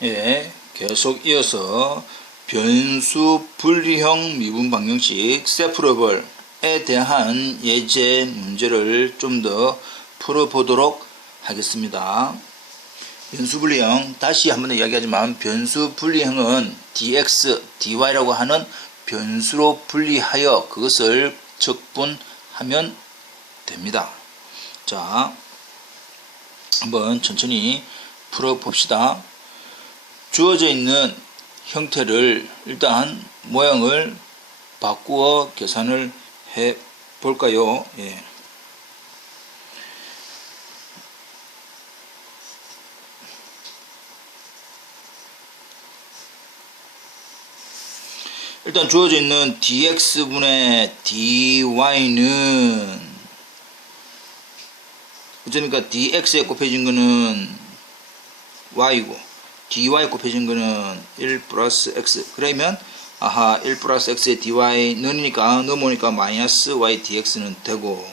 예, 계속 이어서 변수 분리형 미분 방정식 세퍼러블에 대한 예제 문제를 좀 더 풀어보도록 하겠습니다. 변수 분리형, 다시 한번 더 이야기하지만 변수 분리형은 dx, dy라고 하는 변수로 분리하여 그것을 적분하면 됩니다. 자, 한번 천천히 풀어봅시다. 주어져 있는 형태를 일단 모양을 바꾸어 계산을 해 볼까요? 예. 일단 주어져 있는 dx분의 dy는 그러니까 dx에 곱해진 거는 y고 dy 곱해진 거는 1 플러스 x. 그러면 1 플러스 x의 dy는 넘어오니까 마이너스 y dx는 되고,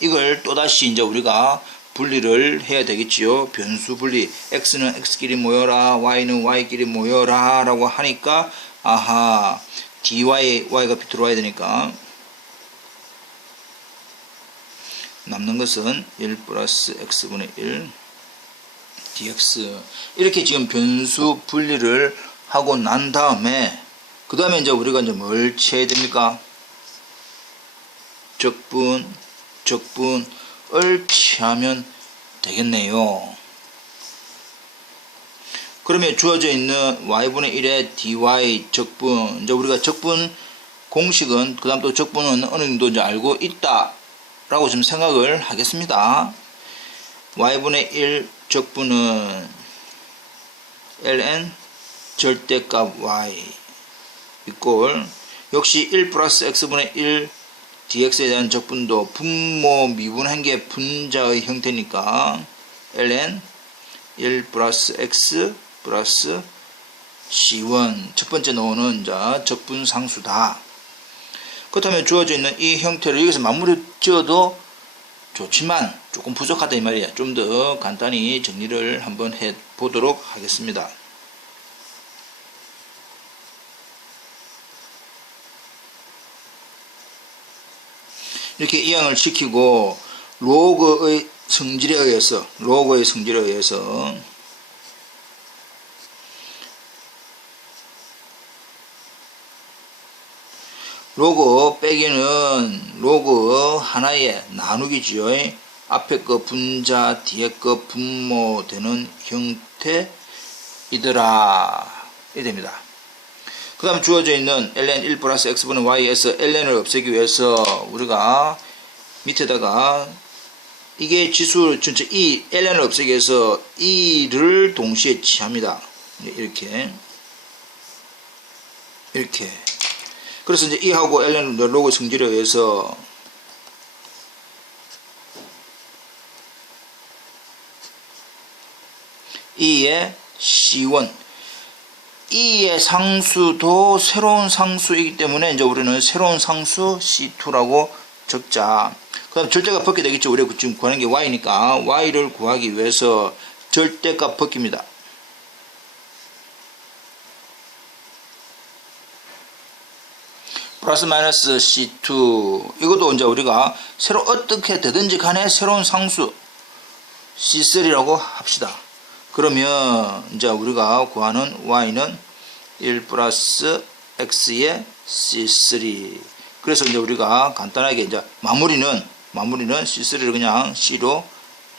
이걸 또다시 이제 우리가 분리를 해야 되겠지요. 변수 분리. x는 x끼리 모여라, y는 y끼리 모여라 라고 하니까 dy, y가 들어와야 되니까 남는 것은 1 플러스 x분의 1 dx. 이렇게 지금 변수 분리를 하고 난 다음에 그 다음에 이제 우리가 이제 뭘 취해야 됩니까? 적분을 취하면 되겠네요. 그러면 주어져 있는 y분의 1의 dy 적분, 이제 우리가 적분 공식은 그 다음 또 적분은 어느 정도 이제 알고 있다 라고 좀 생각을 하겠습니다. y분의 1 적분은 ln 절대값 y 이꼴 역시 1 플러스 x분의 1 dx에 대한 적분도 분모 미분한 게 분자의 형태니까 ln 1 플러스 x 플러스 c1 첫 번째 노는 적분상수다. 그렇다면 주어져 있는 이 형태를 여기서 마무리 지어도 좋지만 조금 부족하다 이 말이야. 좀 더 간단히 정리를 한번 해 보도록 하겠습니다. 이렇게 이항을 시키고 로그의 성질에 의해서 로그 빼기는 로그 하나의 나누기지요. 앞에 거 분자 뒤에 거 분모 되는 형태이더라. 이 됩니다. 그 다음에 주어져 있는 ln 1 플러스 x분의 y에서 ln을 없애기 위해서 우리가 밑에다가 이게 지수 전체 e ln을 없애기 위해서 e를 동시에 취합니다. 이렇게 그래서 이제 e하고 ln을 로그 성질에 의해서 e의 c1 e의 상수도 새로운 상수이기 때문에 이제 우리는 새로운 상수 c2라고 적자. 그 다음 절대값 벗게 되겠죠. 우리가 지금 구하는 게 y니까 y를 구하기 위해서 절대값 벗깁니다. 플러스 마이너스 c2 이것도 이제 우리가 새로 어떻게 되든지 간에 새로운 상수 c3라고 합시다. 그러면 이제 우리가 구하는 y는 1 플러스 x의 c3. 그래서 이제 우리가 간단하게 이제 마무리는 c3를 그냥 c로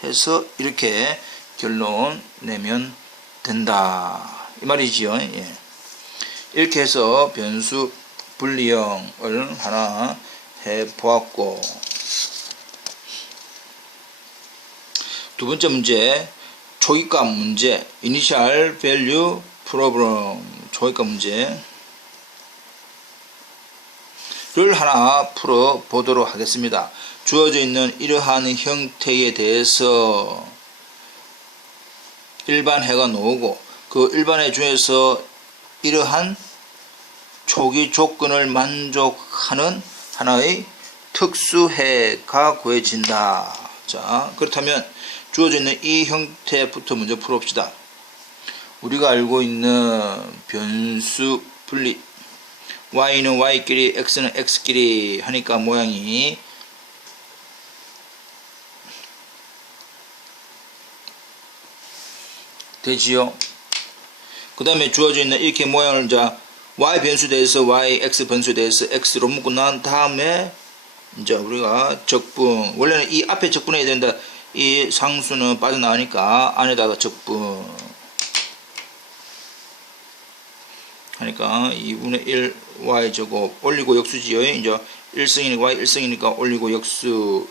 해서 이렇게 결론 내면 된다 이 말이지요. 예. 이렇게 해서 변수 분리형을 하나 해 보았고, 두 번째 문제 초기값 문제, Initial Value Problem 초기값 문제를 하나 풀어 보도록 하겠습니다. 주어져 있는 이러한 형태에 대해서 일반해가 나오고 그 일반해 중에서 이러한 초기 조건을 만족하는 하나의 특수해가 구해진다. 자, 그렇다면 주어져 있는 이 형태부터 먼저 풀어봅시다. 우리가 알고 있는 변수 분리, y는 y끼리 x는 x끼리 하니까 모양이 되지요. 그 다음에 주어져 있는 이렇게 모양을 이제 y 변수 대해서 y, x 변수 대해서 x로 묶고 난 다음에 이제 우리가 적분, 원래는 이 앞에 적분해야 된다. 이 상수는 빠져나가니까 안에다가 적분 하니까 2분의 1 y 제곱 올리고 역수지요. 이제 1승이니까 y 1승이니까 올리고 역수는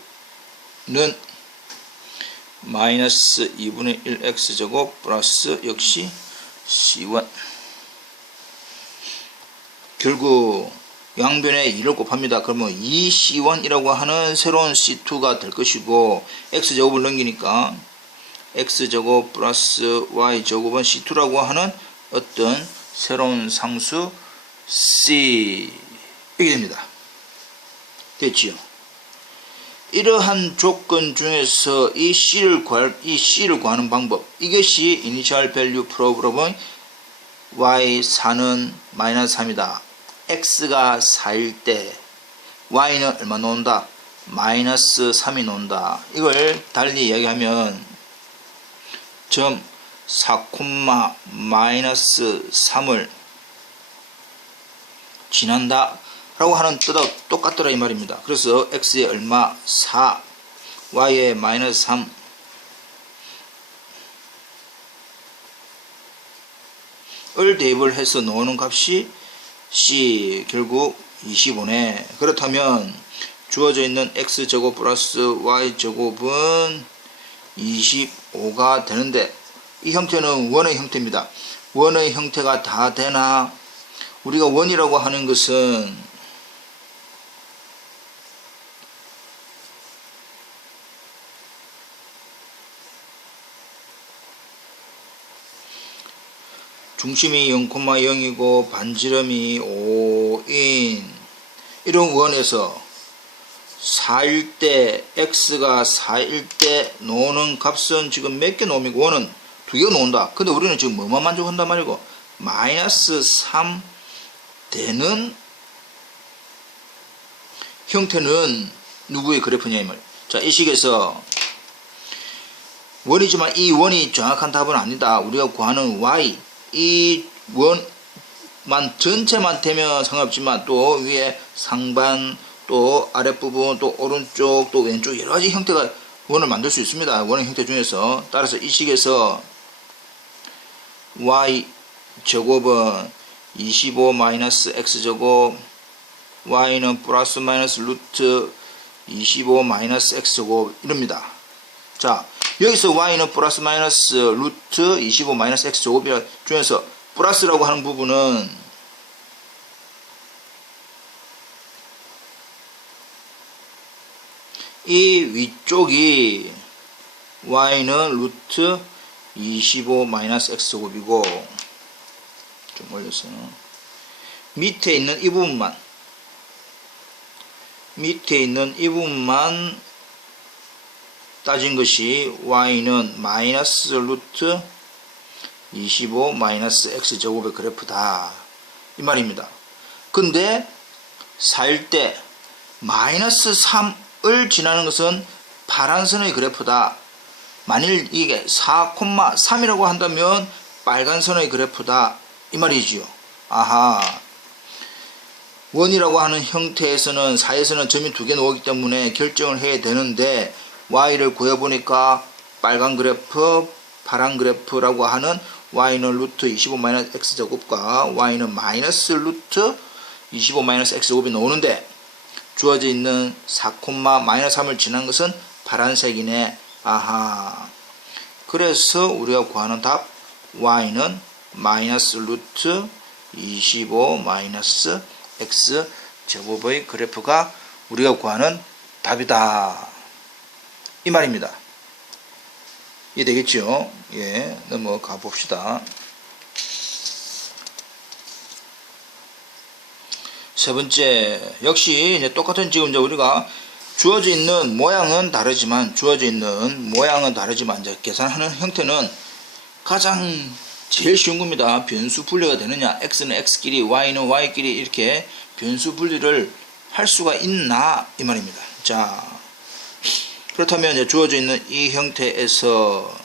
마이너스 2분의 1 x 제곱 플러스 역시 c1. 결국 양변에 2를 곱합니다. 그러면 2c1이라고 하는 새로운 c2가 될 것이고 x제곱을 넘기니까 x제곱 플러스 y제곱은 c2라고 하는 어떤 새로운 상수 c 이렇게 됩니다. 됐지요? 이러한 조건 중에서 이 c를 구하는 방법, 이것이 이니셜 밸류 프로브럼은 y4는 마이너스 3이다. x가 4일 때 y는 얼마 나온다? 마이너스 3이 나온다. 이걸 달리 이야기하면 점 4, 마이너스 3을 지난다 라고 하는 뜻하고 똑같더라 이 말입니다. 그래서 x에 얼마? 4, y에 마이너스 3, 을 대입을 해서 넣는 값이 c, 결국 25네. 그렇다면 주어져 있는 x제곱 플러스 y제곱은 25가 되는데 이 형태는 원의 형태입니다. 원의 형태가 다 되나? 우리가 원이라고 하는 것은 중심이 0,0이고 반지름이 5인 이런 원에서 4일 때 x가 4일 때 노는 값은 지금 몇 개 놓으면 원은 2개 놓는다. 근데 우리는 지금 뭐만 만족한단 말이고 마이너스 3 되는 형태는 누구의 그래프냐 이 말. 자, 이 식에서 원이지만 이 원이 정확한 답은 아니다. 우리가 구하는 y 이 원만 전체만 되면 상관없지만 또 위에 상반 또 아랫부분 또 오른쪽 또 왼쪽 여러가지 형태가 원을 만들 수 있습니다. 원의 형태 중에서. 따라서 이 식에서 y 제곱은 25 마이너스 x 제곱 y는 플러스 마이너스 루트 25 마이너스 x 제곱 이럽니다. 자, 여기서 y는 플러스 마이너스 루트 25 마이너스 x 제곱 중에서 플러스라고 하는 부분은 이 위쪽이 y는 루트 25 마이너스 x 제곱이고 좀 올려서 밑에 있는 이 부분만 따진 것이 y는 마이너스 루트 25 마이너스 x 제곱의 그래프다 이 말입니다. 근데 4일 때 마이너스 3을 지나는 것은 파란선의 그래프다. 만일 이게 4,3이라고 한다면 빨간선의 그래프다 이 말이지요. 아하, 원이라고 하는 형태에서는 4에서는 점이 2개 나오기 때문에 결정을 해야 되는데 y를 구해보니까 빨간 그래프, 파란 그래프라고 하는 y는 루트 25 마이너스 x 제곱과 y는 마이너스 루트 25 마이너스 x 제곱이 나오는데 주어져 있는 4, 마이너스 3을 지난 것은 파란색이네. 아하, 그래서 우리가 구하는 답 y는 마이너스 루트 25 마이너스 x 제곱의 그래프가 우리가 구하는 답이다 이 말입니다. 이해되겠죠? 예, 넘어가 봅시다. 세 번째, 역시 이제 똑같은 지금 이제 우리가 주어져 있는 모양은 다르지만 이제 계산하는 형태는 가장 제일 쉬운 겁니다. 변수 분리가 되느냐, x는 x끼리 y는 y끼리 이렇게 변수 분리를 할 수가 있나 이 말입니다. 자, 그렇다면 이제 주어져 있는 이 형태에서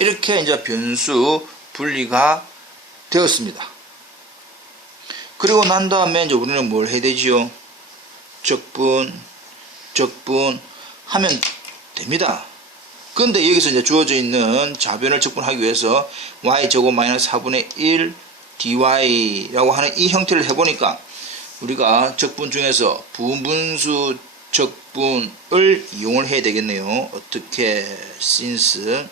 이렇게 이제 변수 분리가 되었습니다. 그리고 난 다음에 이제 우리는 뭘 해야 되지요? 적분 하면 됩니다. 근데 여기서 이제 주어져 있는 좌변을 적분하기 위해서 y제곱 마이너스 4분의 1 dy라고 하는 이 형태를 해보니까 우리가 적분 중에서 부분수 적분을 이용을 해야 되겠네요. 어떻게? since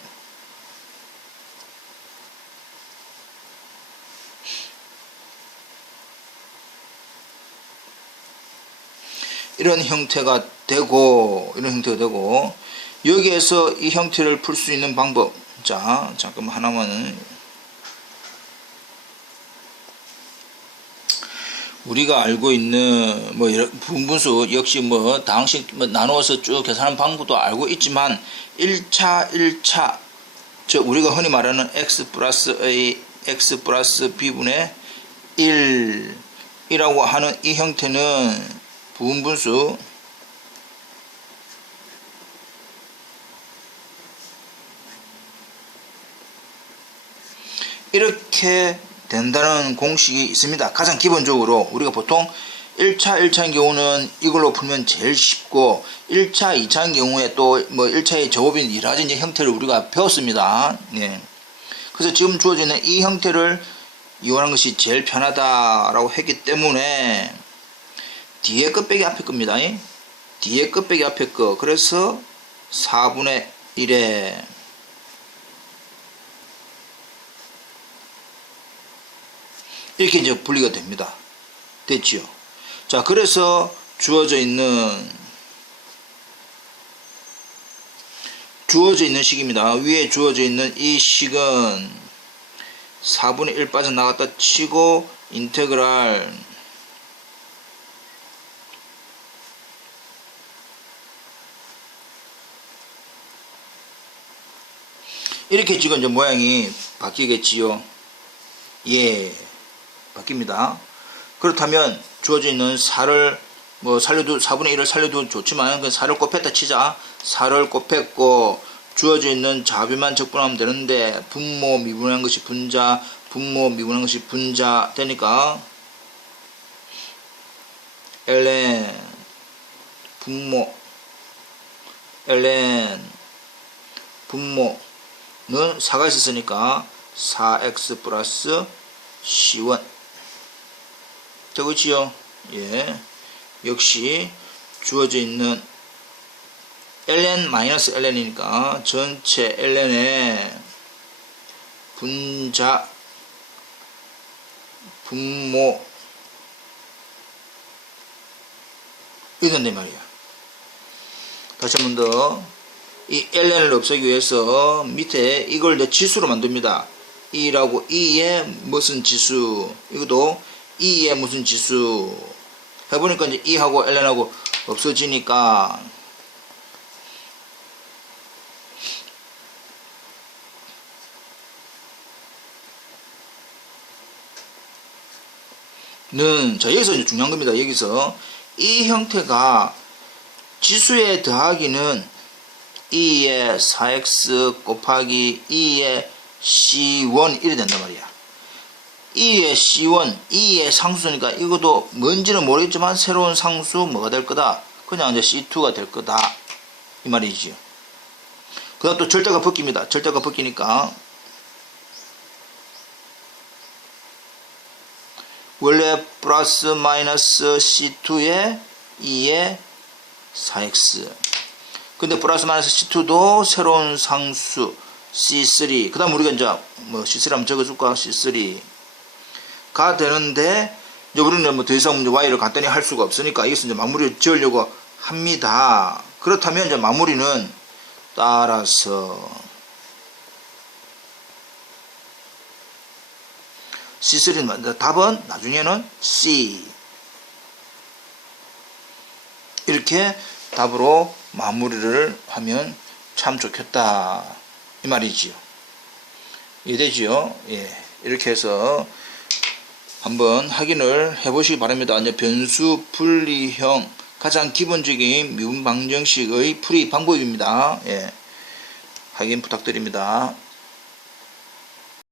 이런 형태가 되고 여기에서 이 형태를 풀 수 있는 방법. 자, 잠깐만 하나만. 우리가 알고 있는 분분수 역시 다항식 나누어서 쭉 계산하는 방법도 알고 있지만 1차 즉 우리가 흔히 말하는 x 플러스 a x 플러스 b분의 1이라고 하는 이 형태는 부분분수 이렇게 된다는 공식이 있습니다. 가장 기본적으로 우리가 보통 1차인 경우는 이걸로 풀면 제일 쉽고 1차, 2차인 경우에 또 1차의 제곱인 여러 가지 형태를 우리가 배웠습니다. 예. 그래서 지금 주어져 있는 이 형태를 이용하는 것이 제일 편하다라고 했기 때문에 뒤에 것 빼기 앞에 겁니다. 뒤에 것 빼기 앞에 거. 그래서 4분의 1에 이렇게 이제 분리가 됩니다. 됐죠? 자, 그래서 주어져 있는 식입니다. 위에 주어져 있는 이 식은 4분의 1 빠져나갔다 치고 인테그랄 이렇게 지금 이제 모양이 바뀌겠지요. 예, 바뀝니다. 그렇다면 주어져 있는 4를 살려도 4분의 1을 살려도 좋지만 그 4를 곱했다 치자. 4를 곱했고 주어져 있는 좌변만 적분하면 되는데 분모 미분한 것이 분자, 분모 미분한 것이 분자 되니까 ln 분모 ln 분모는 4가 있었으니까 4x 플러스 c1 되겠지요. 예, 역시 주어져 있는 ln 마이너스 ln이니까 전체 ln의 분자 분모 이건데 말이야. 다시 한 번 더 이 ln을 없애기 위해서 밑에 이걸 내 지수로 만듭니다. 2라고 2의 무슨 지수, 이것도 2의 무슨 지수 해보니까 이제 2하고 ln하고 없어지니까 자, 여기서 이제 중요한 겁니다. 여기서 이 형태가 지수의 더하기는 2의 4x 곱하기 2의 c1 이래 된단 말이야. 2의 c1, 2의 상수니까 이것도 뭔지는 모르겠지만 새로운 상수 뭐가 될 거다? 그냥 이제 c2가 될 거다. 이 말이지요. 그 다음 또 절대가 바뀝니다. 절대가 바뀌니까 원래 플러스 마이너스 c2에 2의 4x 근데 플러스 마이너스 c2도 새로운 상수 c3 그 다음 우리가 이제 c3 한번 적어줄까? c3가 되는데 이제 우리는 더 이상 y를 간단히 할 수가 없으니까 여기서 이제 마무리를 지으려고 합니다. 그렇다면 이제 마무리는 따라서 C3는 맞다. 답은 나중에는 C. 이렇게 답으로 마무리를 하면 참 좋겠다 이 말이지요. 이해되지요? 예. 이렇게 해서 한번 확인을 해 보시기 바랍니다. 이제 변수 분리형 가장 기본적인 미분 방정식의 풀이 방법입니다. 예. 확인 부탁드립니다.